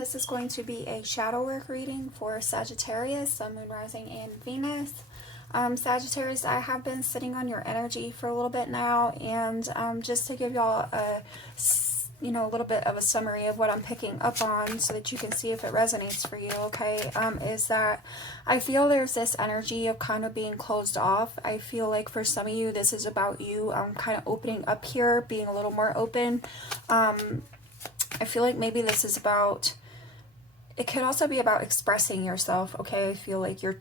This is going to be a shadow work reading for Sagittarius, Sun, Moon, Rising, and Venus. Sagittarius, I have been sitting on your energy for a little bit now, and just to give y'all a little bit of a summary of what I'm picking up on so that you can see if it resonates for you, okay, is that I feel there's this energy of kind of being closed off. I feel like for some of you, this is about you kind of opening up here, being a little more open. I feel like maybe this is about, it could also be about expressing yourself, okay? I feel like you're,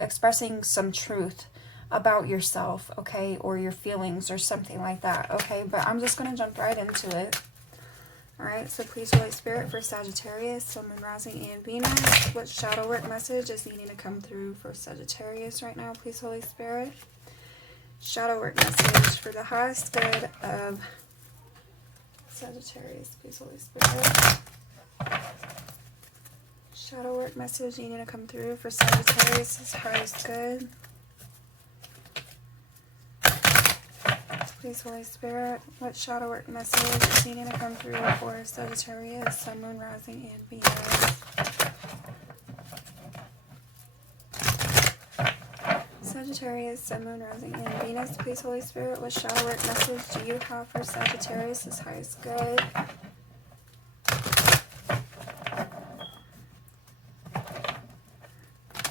expressing some truth about yourself, okay? Or your feelings or something like that, okay? But I'm just going to jump right into it. All right, so please, Holy Spirit, for Sagittarius, Sun, Moon, Rising, and Venus. What shadow work message is needing to come through for Sagittarius right now, please, Holy Spirit? Shadow work message for the highest good of Sagittarius, please, Holy Spirit. Shadow work message needing to come through for Sagittarius' highest good. Please, Holy Spirit, what shadow work message is needing to come through for Sagittarius, Sun, Moon, Rising, and Venus. Sagittarius, Sun, Moon, Rising, and Venus. Please, Holy Spirit, what shadow work message do you have for Sagittarius' highest good?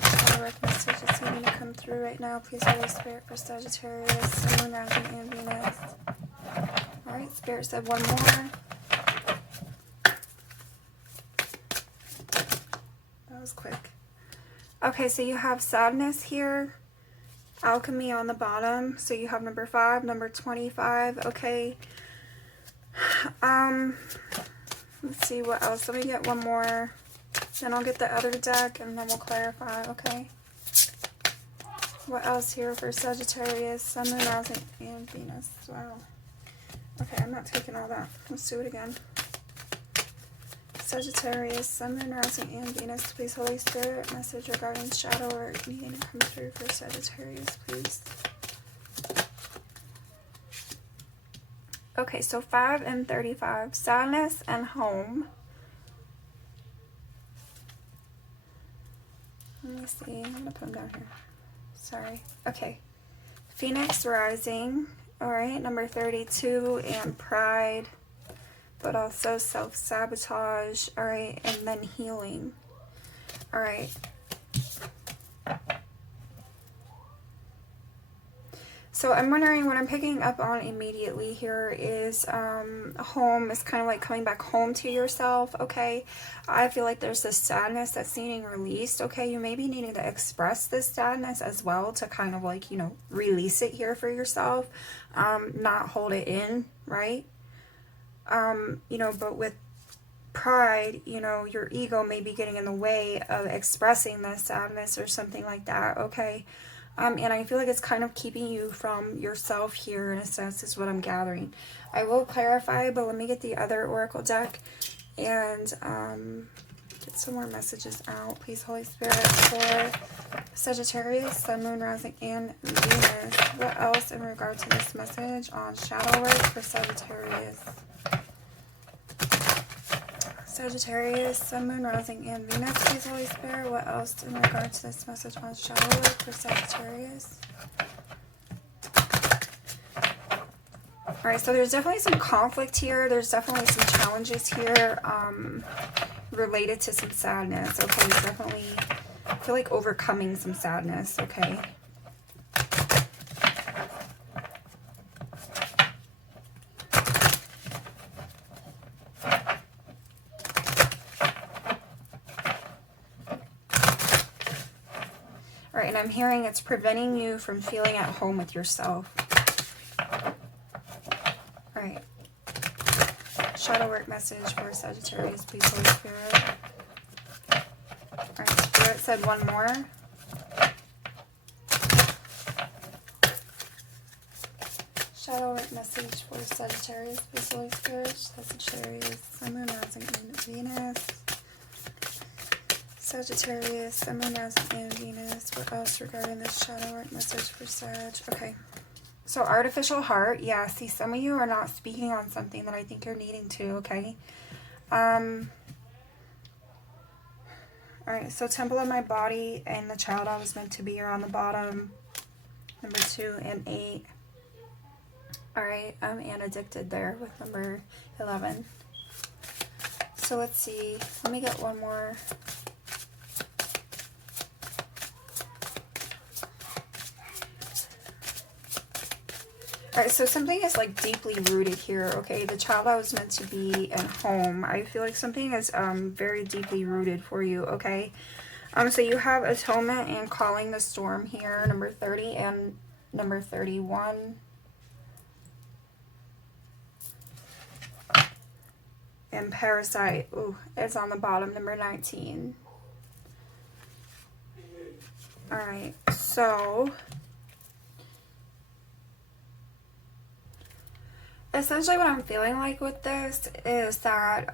Shadow work message is needing to come through right now. Please, Holy Spirit, for Sagittarius, Sun, Moon, Rising, and Venus. Alright, Spirit said one more. That was quick. Okay, so you have sadness here. Alchemy on the bottom. So you have number 5, number 25. Okay. Let's see what else. Let me get one more. Then I'll get the other deck and then we'll clarify. Okay. What else here for Sagittarius, Sun, Moon, Rising, and Venus? Wow. Okay, I'm not taking all that. Let's do it again. Sagittarius, Sun, Moon, Rising, and Venus. Please, Holy Spirit, message regarding shadow work needing to come through for Sagittarius, please. Okay, so 5 and 35. Sadness and home. Let me see. I'm going to put them down here. Sorry. Okay. Phoenix rising. Alright, number 32. And pride. But also self-sabotage, all right, and then healing, all right. So I'm wondering, what I'm picking up on immediately here is home is kind of like coming back home to yourself, okay? I feel like there's this sadness that's needing released, okay? You may be needing to express this sadness as well to kind of like, release it here for yourself, not hold it in, right? But with pride, your ego may be getting in the way of expressing the sadness or something like that, okay? And I feel like it's kind of keeping you from yourself here, in a sense, is what I'm gathering. I will clarify, but let me get the other oracle deck and get some more messages out. Please, Holy Spirit, for Sagittarius, Sun, Moon, Rising, and Venus. What else in regard to this message on shadow work for Sagittarius? Sagittarius, Sun, Moon, Rising, and Venus. Please, Holy Spirit, what else in regard to this message on shadow work for Sagittarius? Alright, so there's definitely some conflict here. There's definitely some challenges here related to some sadness. Okay, definitely, I feel like overcoming some sadness, okay? Alright, and I'm hearing it's preventing you from feeling at home with yourself. Alright. Shadow work message for Sagittarius, please, Holy Spirit. Alright, Spirit said one more. Shadow work message for Sagittarius, please, Holy Spirit. Sagittarius, Sun, Moon, Rising, and Venus. Sagittarius, Sun, Moon, Rising, and Venus. What else regarding this shadow work message for Sag? Okay. So artificial heart. Yeah, see, some of you are not speaking on something that I think you're needing to, okay? All right, so temple of my body and the child I was meant to be are on the bottom. Number 2 and 8. All right, and addicted there with number 11. So let's see. Let me get one more. Alright, so something is like deeply rooted here, okay? The child I was meant to be and home. I feel like something is very deeply rooted for you, okay? So you have atonement and calling the storm here, number 30 and number 31. And parasite, ooh, it's on the bottom, number 19. Alright, so essentially what I'm feeling like with this is that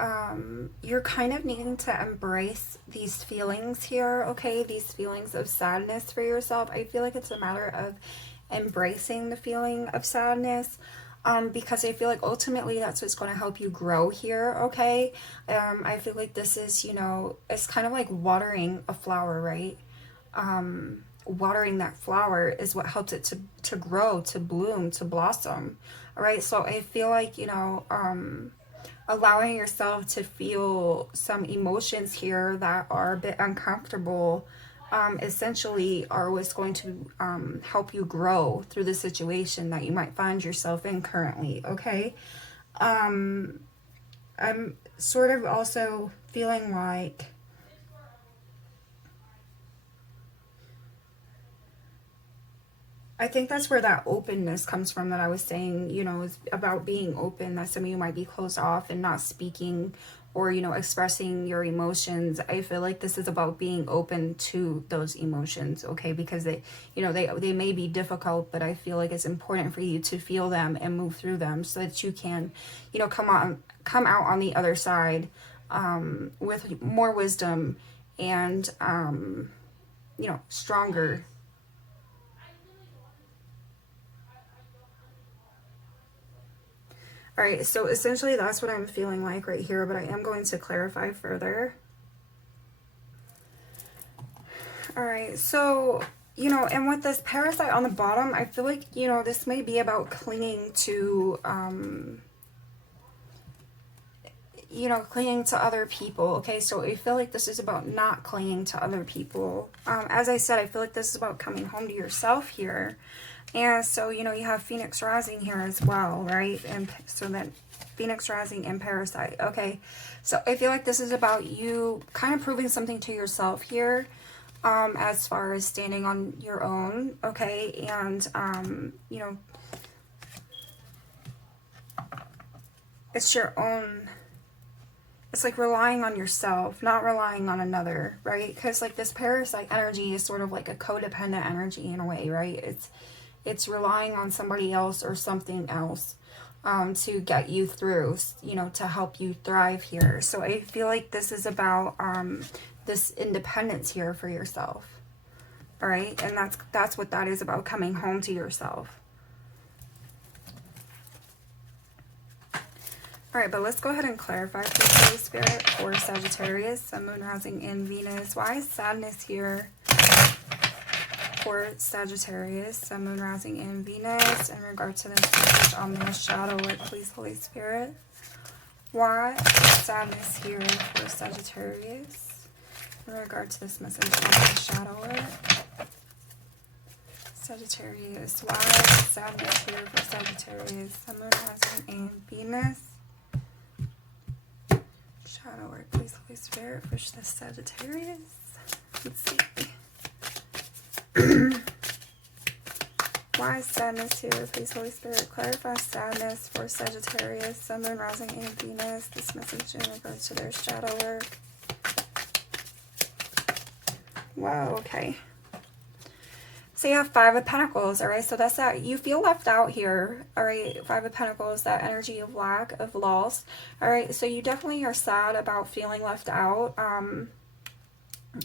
you're kind of needing to embrace these feelings here, okay? These feelings of sadness for yourself. I feel like it's a matter of embracing the feeling of sadness because I feel like ultimately that's what's going to help you grow here, okay? I feel like this is, you know, it's kind of like watering a flower, right? Watering that flower is what helps it to grow, to bloom, to blossom. All right, so I feel like, you know, allowing yourself to feel some emotions here that are a bit uncomfortable essentially are what's going to help you grow through the situation that you might find yourself in currently, okay? I'm sort of also feeling like I think that's where that openness comes from that I was saying, you know, is about being open, that some of you might be closed off and not speaking or, you know, expressing your emotions. I feel like this is about being open to those emotions, okay? Because they, you know, they may be difficult, but I feel like it's important for you to feel them and move through them so that you can, you know, come out on the other side with more wisdom and, you know, stronger. All right, so essentially that's what I'm feeling like right here, but I am going to clarify further. All right, so, you know, and with this parasite on the bottom, I feel like, you know, this may be about clinging to, you know, clinging to other people, okay? So I feel like this is about not clinging to other people. As I said, I feel like this is about coming home to yourself here. And so, you know, you have Phoenix Rising here as well, right? And so then Phoenix Rising and Parasite. Okay, so I feel like this is about you kind of proving something to yourself here as far as standing on your own, okay? And, you know, it's your own... It's like relying on yourself, not relying on another, right? Because like this parasite energy is sort of like a codependent energy in a way, right? It's relying on somebody else or something else to get you through, you know, to help you thrive here. So I feel like this is about this independence here for yourself. All right, and that's what that is about, coming home to yourself. All right, but let's go ahead and clarify for the Holy Spirit for Sagittarius, Sun, Moon, Rising, and Venus. Why is sadness here for Sagittarius, Sun, Moon, Rising, and Venus in regard to this message on the shadow work, please, Holy Spirit? Why is sadness here for Sagittarius in regard to this message on the shadow work? Sagittarius, why is sadness here for Sagittarius, Sun, Moon, Rising, and Venus? Shadow work, please, Holy Spirit, for the Sagittarius. Let's see. Why is sadness here? Please, Holy Spirit, clarify sadness for Sagittarius, Sun, Moon, Rising, and Venus. This message in regards to their shadow work. Wow, okay. So you have Five of Pentacles, all right? So that's that. You feel left out here, all right? Five of Pentacles, that energy of lack, of loss, all right? So you definitely are sad about feeling left out.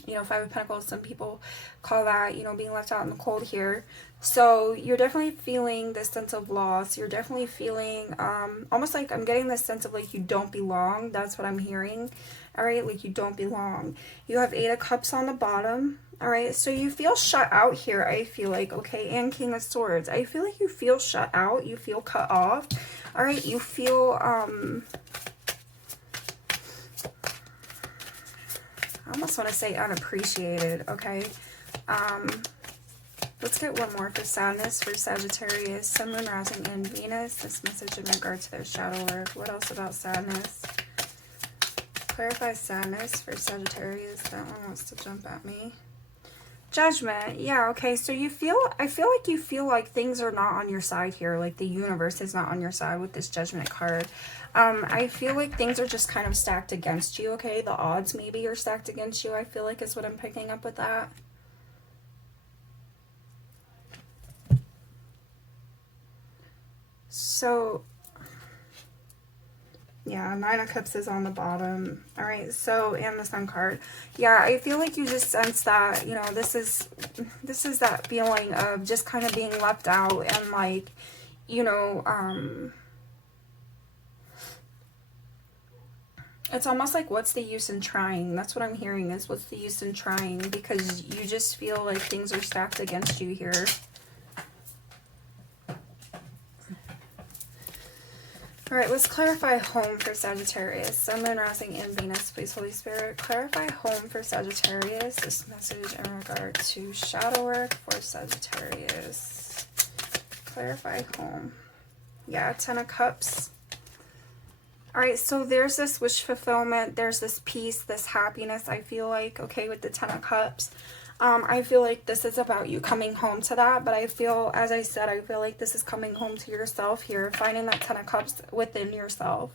You know, Five of Pentacles, some people call that, you know, being left out in the cold here. So you're definitely feeling this sense of loss. You're definitely feeling almost like I'm getting this sense of like you don't belong. That's what I'm hearing. All right, like you don't belong. You have Eight of Cups on the bottom. All right, so you feel shut out here, I feel like, okay, and King of Swords. I feel like you feel shut out. You feel cut off. All right, you feel I almost want to say unappreciated, okay? Let's get one more for sadness for Sagittarius, Sun, Moon, Rising, and Venus. This message in regard to their shadow work. What else about sadness? Clarify sadness for Sagittarius. That one wants to jump at me. Judgment. Yeah, okay. So you feel, I feel like you feel like things are not on your side here. Like the universe is not on your side with this Judgment card. I feel like things are just kind of stacked against you, okay? The odds maybe are stacked against you, I feel like is what I'm picking up with that. So, yeah, Nine of Cups is on the bottom. All right, so, and the Sun card. Yeah, I feel like you just sense that, you know, this is that feeling of just kind of being left out and like, you know, it's almost like, what's the use in trying? That's what I'm hearing is, what's the use in trying? Because you just feel like things are stacked against you here. All right, let's clarify home for Sagittarius. Sun, Moon, Rising, and Venus, please, Holy Spirit. Clarify home for Sagittarius. This message in regard to shadow work for Sagittarius. Clarify home. Yeah, Ten of Cups. All right, so there's this wish fulfillment. There's this peace, this happiness, I feel like, okay, with the Ten of Cups. I feel like this is about you coming home to that, but I feel, as I said, I feel like this is coming home to yourself here, finding that Ten of Cups within yourself.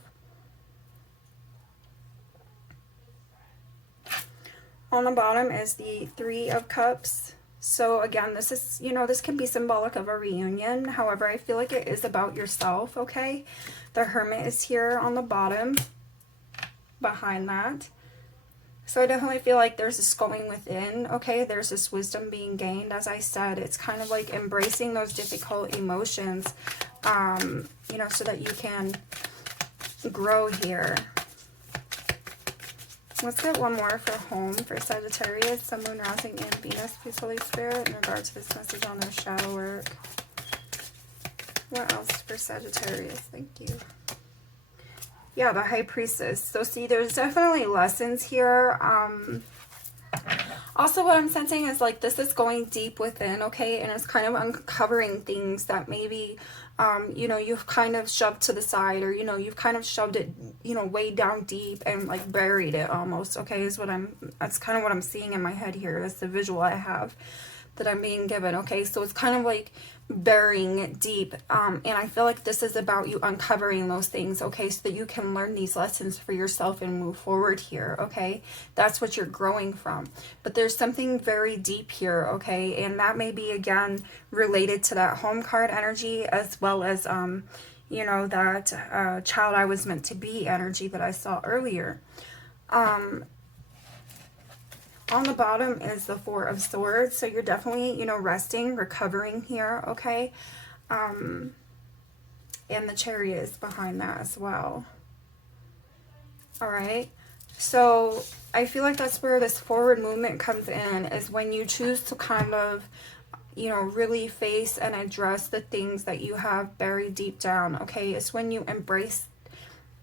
On the bottom is the Three of Cups. So again, this is, you know, this can be symbolic of a reunion. However, I feel like it is about yourself, okay? The Hermit is here on the bottom behind that. So I definitely feel like there's this going within, okay? There's this wisdom being gained. As I said, it's kind of like embracing those difficult emotions, you know, so that you can grow here. Let's get one more for home for Sagittarius, Sun, Moon, Rising, and Venus, please, Holy Spirit, in regard to this message on their shadow work. What else for Sagittarius? Thank you. Yeah, the High Priestess. So see, there's definitely lessons here. Also, what I'm sensing is like this is going deep within, okay? And it's kind of uncovering things that maybe, you know, you've kind of shoved to the side, or, you know, you've kind of shoved it, you know, way down deep and like buried it almost, okay? That's kind of what I'm seeing in my head here. That's the visual I have that I'm being given, okay? So it's kind of like burying it deep, and I feel like this is about you uncovering those things, okay, so that you can learn these lessons for yourself and move forward here, okay? That's what you're growing from. But there's something very deep here, okay, and that may be again related to that home card energy, as well as you know, that child I was meant to be energy that I saw earlier. On the bottom is the Four of Swords. So you're definitely, you know, resting, recovering here, okay? And the Chariot is behind that as well. All right. So I feel like that's where this forward movement comes in, is when you choose to kind of, you know, really face and address the things that you have buried deep down, okay? It's when you embrace,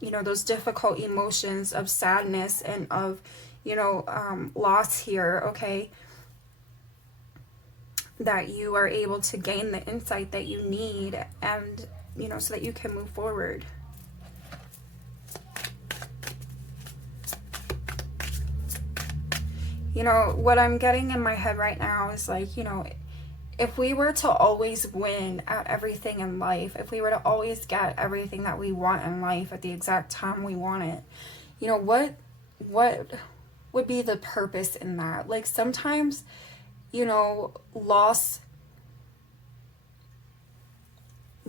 you know, those difficult emotions of sadness and of, you know, loss here, okay, that you are able to gain the insight that you need, and, you know, so that you can move forward. You know, what I'm getting in my head right now is like, you know, if we were to always win at everything in life, if we were to always get everything that we want in life at the exact time we want it, you know, what would be the purpose in that? Like sometimes, you know, loss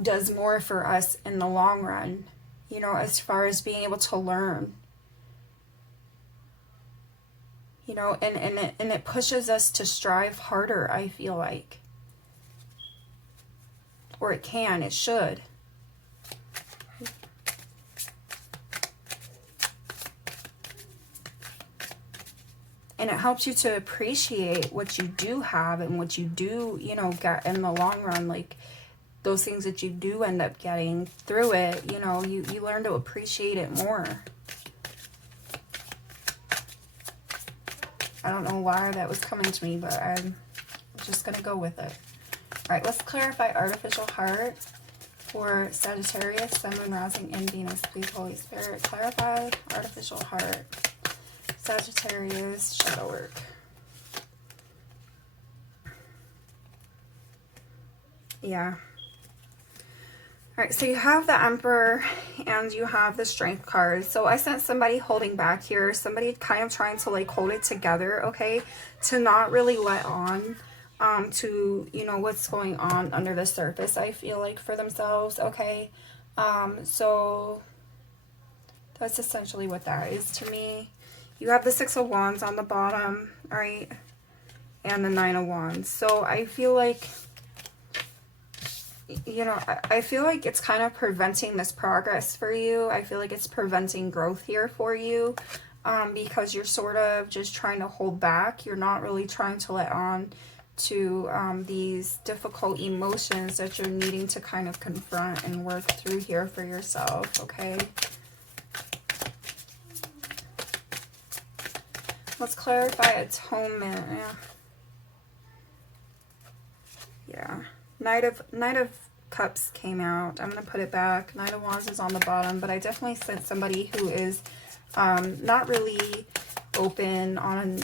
does more for us in the long run, you know, as far as being able to learn. you know, and it pushes us to strive harder, I feel like. Or it can, it should. And it helps you to appreciate what you do have and what you do, you know, get in the long run. Like, those things that you do end up getting through it, you know, you learn to appreciate it more. I don't know why that was coming to me, but I'm just going to go with it. All right, let's clarify artificial heart for Sagittarius, Sun, Moon, Rising, and Venus. Please, Holy Spirit, clarify artificial heart. Sagittarius, shadow work. Yeah. All right, so you have the Emperor and you have the Strength card. So I sent somebody holding back here, somebody kind of trying to like hold it together, okay, to not really let on to, you know, what's going on under the surface, I feel like, for themselves, okay. So that's essentially what that is to me. You have the Six of Wands on the bottom, all right, and the Nine of Wands. So I feel like, you know, I feel like it's kind of preventing this progress for you. I feel like it's preventing growth here for you, because you're sort of just trying to hold back. You're not really trying to let on to these difficult emotions that you're needing to kind of confront and work through here for yourself, okay? Let's clarify atonement. Yeah. Knight of Cups came out. I'm going to put it back. Knight of Wands is on the bottom, but I definitely sent somebody who is not really open on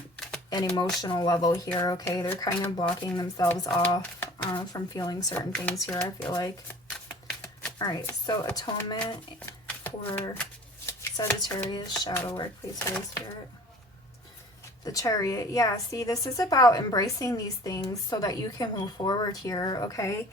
an emotional level here, okay? They're kind of blocking themselves off from feeling certain things here, I feel like. All right, so atonement for Sagittarius, shadow work, please, Holy Spirit. The Chariot. Yeah, see, this is about embracing these things so that you can move forward here, okay?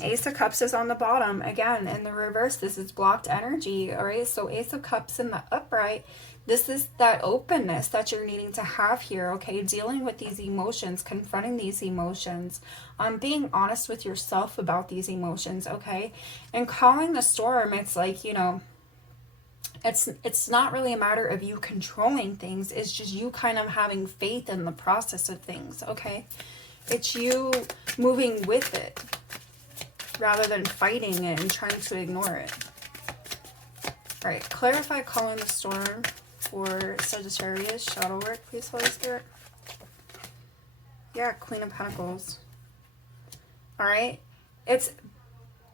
Ace of Cups is on the bottom. Again, in the reverse, this is blocked energy, all right? So Ace of Cups in the upright, this is that openness that you're needing to have here, okay? Dealing with these emotions, confronting these emotions, being honest with yourself about these emotions, okay? And calling the storm, it's like, you know, it's not really a matter of you controlling things. It's just you kind of having faith in the process of things, okay? It's you moving with it rather than fighting it and trying to ignore it. All right, clarify calling the storm for Sagittarius, shadow work, please, Holy Spirit. Yeah, Queen of Pentacles. All right, it's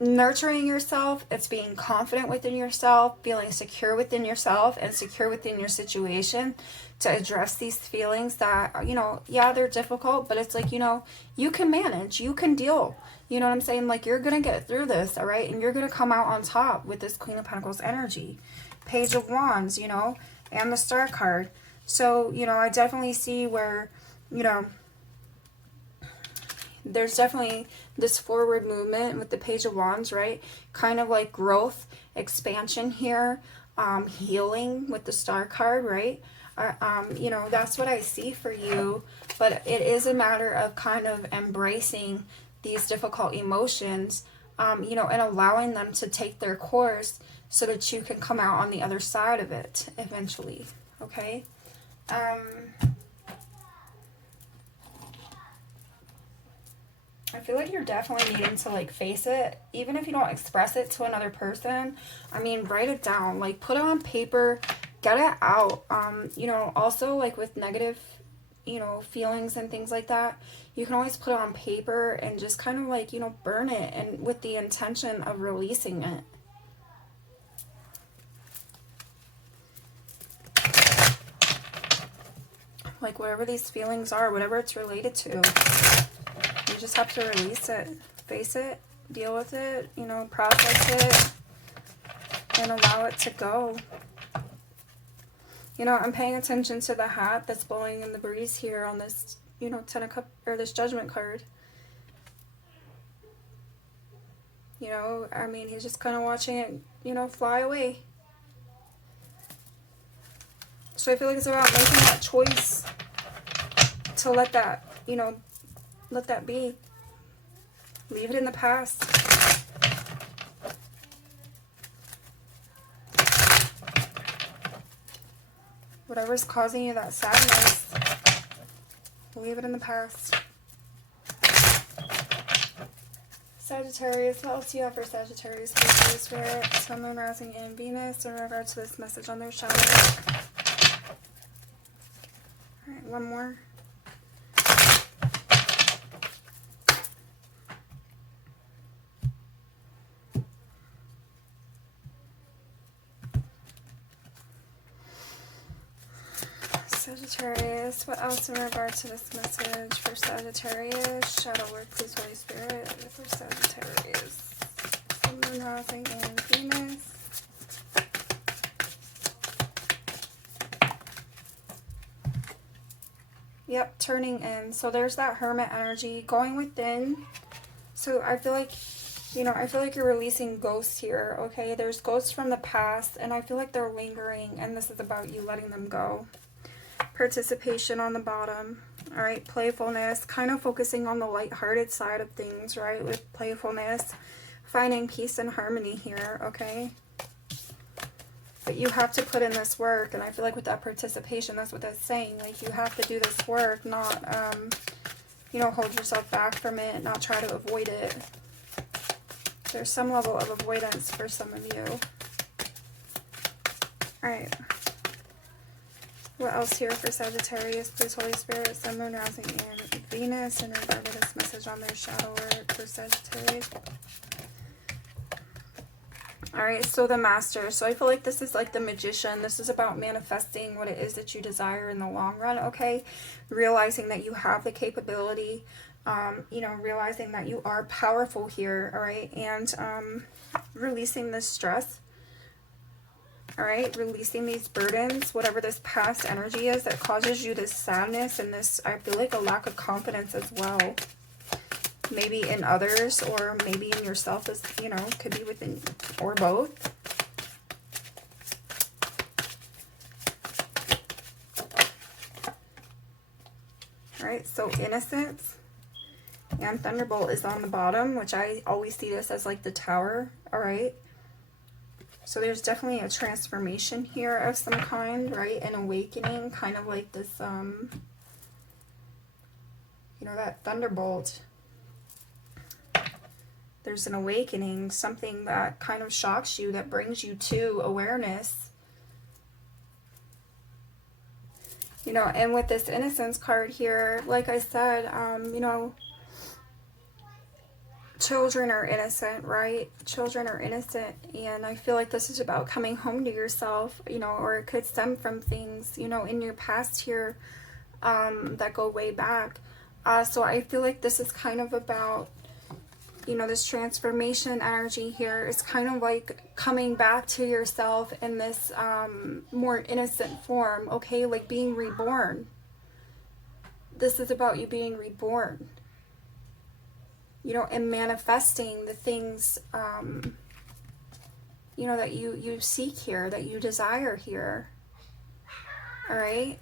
nurturing yourself, it's being confident within yourself, feeling secure within yourself and secure within your situation to address these feelings that, you know, yeah, they're difficult, but it's like, you know, you can manage, you can deal, you know what I'm saying? Like, you're gonna get through this, all right? And you're gonna come out on top with this Queen of Pentacles energy. Page of Wands, you know, and the Star card. So, you know, I definitely see where, you know, there's definitely this forward movement with the Page of Wands, right? Kind of like growth, expansion here, healing with the Star card, right? You know, that's what I see for you. But it is a matter of kind of embracing these difficult emotions, you know, and allowing them to take their course so that you can come out on the other side of it eventually, okay? I feel like you're definitely needing to, like, face it. Even if you don't express it to another person, I mean, write it down. Like, put it on paper, get it out. You know, also, like, with negative, you know, feelings and things like that, you can always put it on paper and just kind of, like, you know, burn it, and with the intention of releasing it. Like, whatever these feelings are, whatever it's related to, you just have to release it, face it, deal with it, you know, process it, and allow it to go. You know, I'm paying attention to the hat that's blowing in the breeze here on this, you know, Ten of Cups, or this Judgment card. You know, I mean, he's just kind of watching it, you know, fly away. So I feel like it's about making that choice to let that, you know, let that be. Leave it in the past. Whatever's causing you that sadness, leave it in the past. Sagittarius, what else do you have for Sagittarius? Holy Spirit, Sun, Moon, Rising, and Venus in regards to this message on their shadow work. Alright, one more. Sagittarius, what else in regard to this message for Sagittarius? Shadow work, please, Holy Spirit, for Sagittarius. Sun, Moon, Rising, and Venus. Yep, turning in. So there's that Hermit energy going within. So I feel like, you know, I feel like you're releasing ghosts here, okay? There's ghosts from the past, and I feel like they're lingering, and this is about you letting them go. Participation on the bottom. All right, playfulness, kind of focusing on the lighthearted side of things, right? With playfulness, finding peace and harmony here, okay? But you have to put in this work, and I feel like with that participation, that's what that's saying. Like, you have to do this work, not, you know, hold yourself back from it, not try to avoid it. There's some level of avoidance for some of you. All right. What else here for Sagittarius? Please, Holy Spirit, Sun, Moon, Rising, and Venus in regard to this message on their shadow work for Sagittarius. Alright, so the Master. So I feel like this is like the Magician. This is about manifesting what it is that you desire in the long run, okay? Realizing that you have the capability, you know, realizing that you are powerful here, alright? And releasing this stress. Alright, releasing these burdens, whatever this past energy is that causes you this sadness and this, I feel like, a lack of confidence as well. Maybe in others or maybe in yourself, as you know, could be within, or both. Alright, so innocence and Thunderbolt is on the bottom, which I always see this as like the Tower, alright? So there's definitely a transformation here of some kind, right? An awakening, kind of like this, you know, that Thunderbolt. There's an awakening, something that kind of shocks you, that brings you to awareness. You know, and with this Innocence card here, like I said, you know, children are innocent, right? Children are innocent, and I feel like this is about coming home to yourself, you know, or it could stem from things, you know, in your past here that go way back. So I feel like this is kind of about, you know, this transformation energy here is kind of like coming back to yourself in this more innocent form, okay? Like being reborn. This is about you being reborn. You know, and manifesting the things, you know, that you seek here, that you desire here. All right?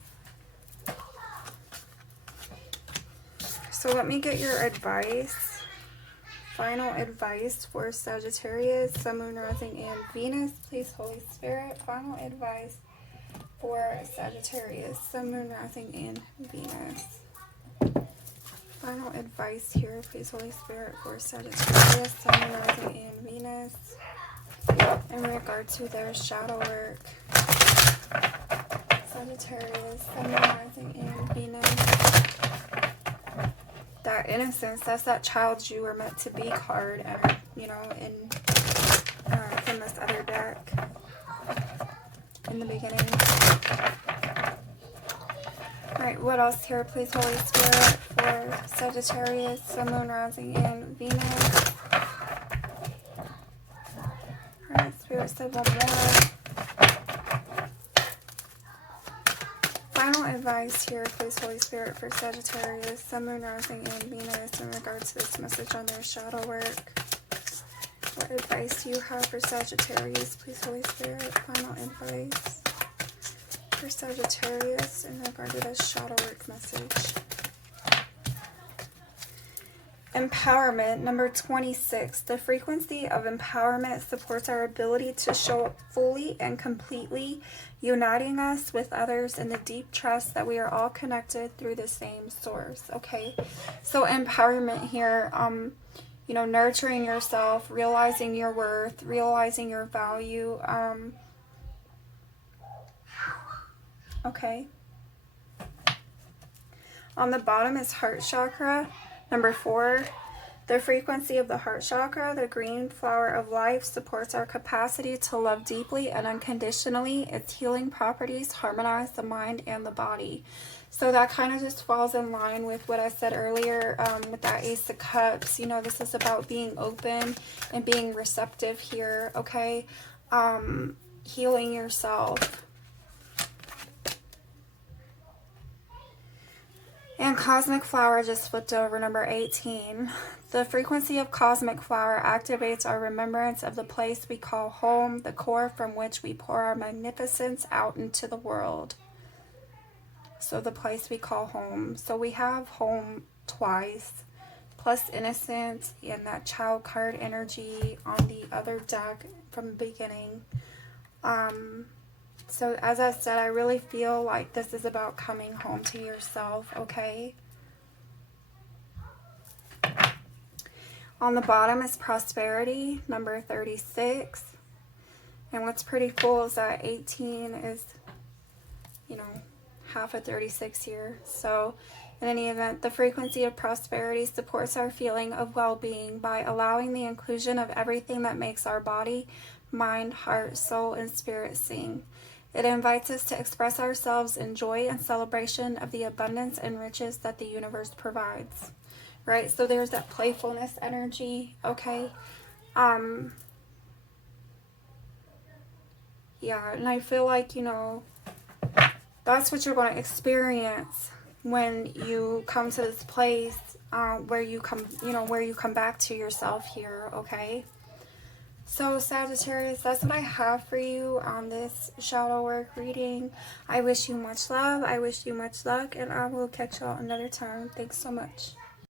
So let me get your advice. Final advice for Sagittarius, Sun, Moon, Rising, and Venus. Please, Holy Spirit, final advice for Sagittarius, Sun, Moon, Rising, and Venus. Final advice here, please, Holy Spirit, for Sagittarius, Sun, Moon, Rising, and Venus in regard to their shadow work. Sagittarius, Sun, Moon, Rising, and Venus. That innocence, that's that child you were meant to be card, and you know, in from this other deck in the beginning. Alright, what else here, please, Holy Spirit, for Sagittarius, Sun, Moon, Rising, and Venus. Alright, Spirit said one more. Final advice here, please, Holy Spirit, for Sagittarius, Sun, Moon, Rising, and Venus in regards to this message on their shadow work. What advice do you have for Sagittarius, please, Holy Spirit? Final advice for Sagittarius in regard to this shadow work message. Empowerment, number 26. The frequency of empowerment supports our ability to show up fully and completely, uniting us with others in the deep trust that we are all connected through the same source. Okay, so empowerment here, you know, nurturing yourself, realizing your worth, realizing your value. Okay. On the bottom is heart chakra. Number 4, the frequency of the heart chakra, the green flower of life, supports our capacity to love deeply and unconditionally. Its healing properties harmonize the mind and the body. So that kind of just falls in line with what I said earlier with that Ace of Cups. You know, this is about being open and being receptive here, okay? Healing yourself. And Cosmic Flower just flipped over, number 18. The frequency of Cosmic Flower activates our remembrance of the place we call home, the core from which we pour our magnificence out into the world. So the place we call home. So we have home twice, plus innocence and that child card energy on the other deck from the beginning. So as I said, I really feel like this is about coming home to yourself, okay? On the bottom is prosperity, number 36. And what's pretty cool is that 18 is, you know, half of 36 here. So in any event, the frequency of prosperity supports our feeling of well-being by allowing the inclusion of everything that makes our body, mind, heart, soul, and spirit sing. It invites us to express ourselves in joy and celebration of the abundance and riches that the universe provides. Right? So there's that playfulness energy, okay? Yeah, and I feel like, you know, that's what you're going to experience when you come to this place where you come, you know, where you come back to yourself here, okay? So Sagittarius, that's what I have for you on this shadow work reading. I wish you much love. I wish you much luck, and I will catch y'all another time. Thanks so much.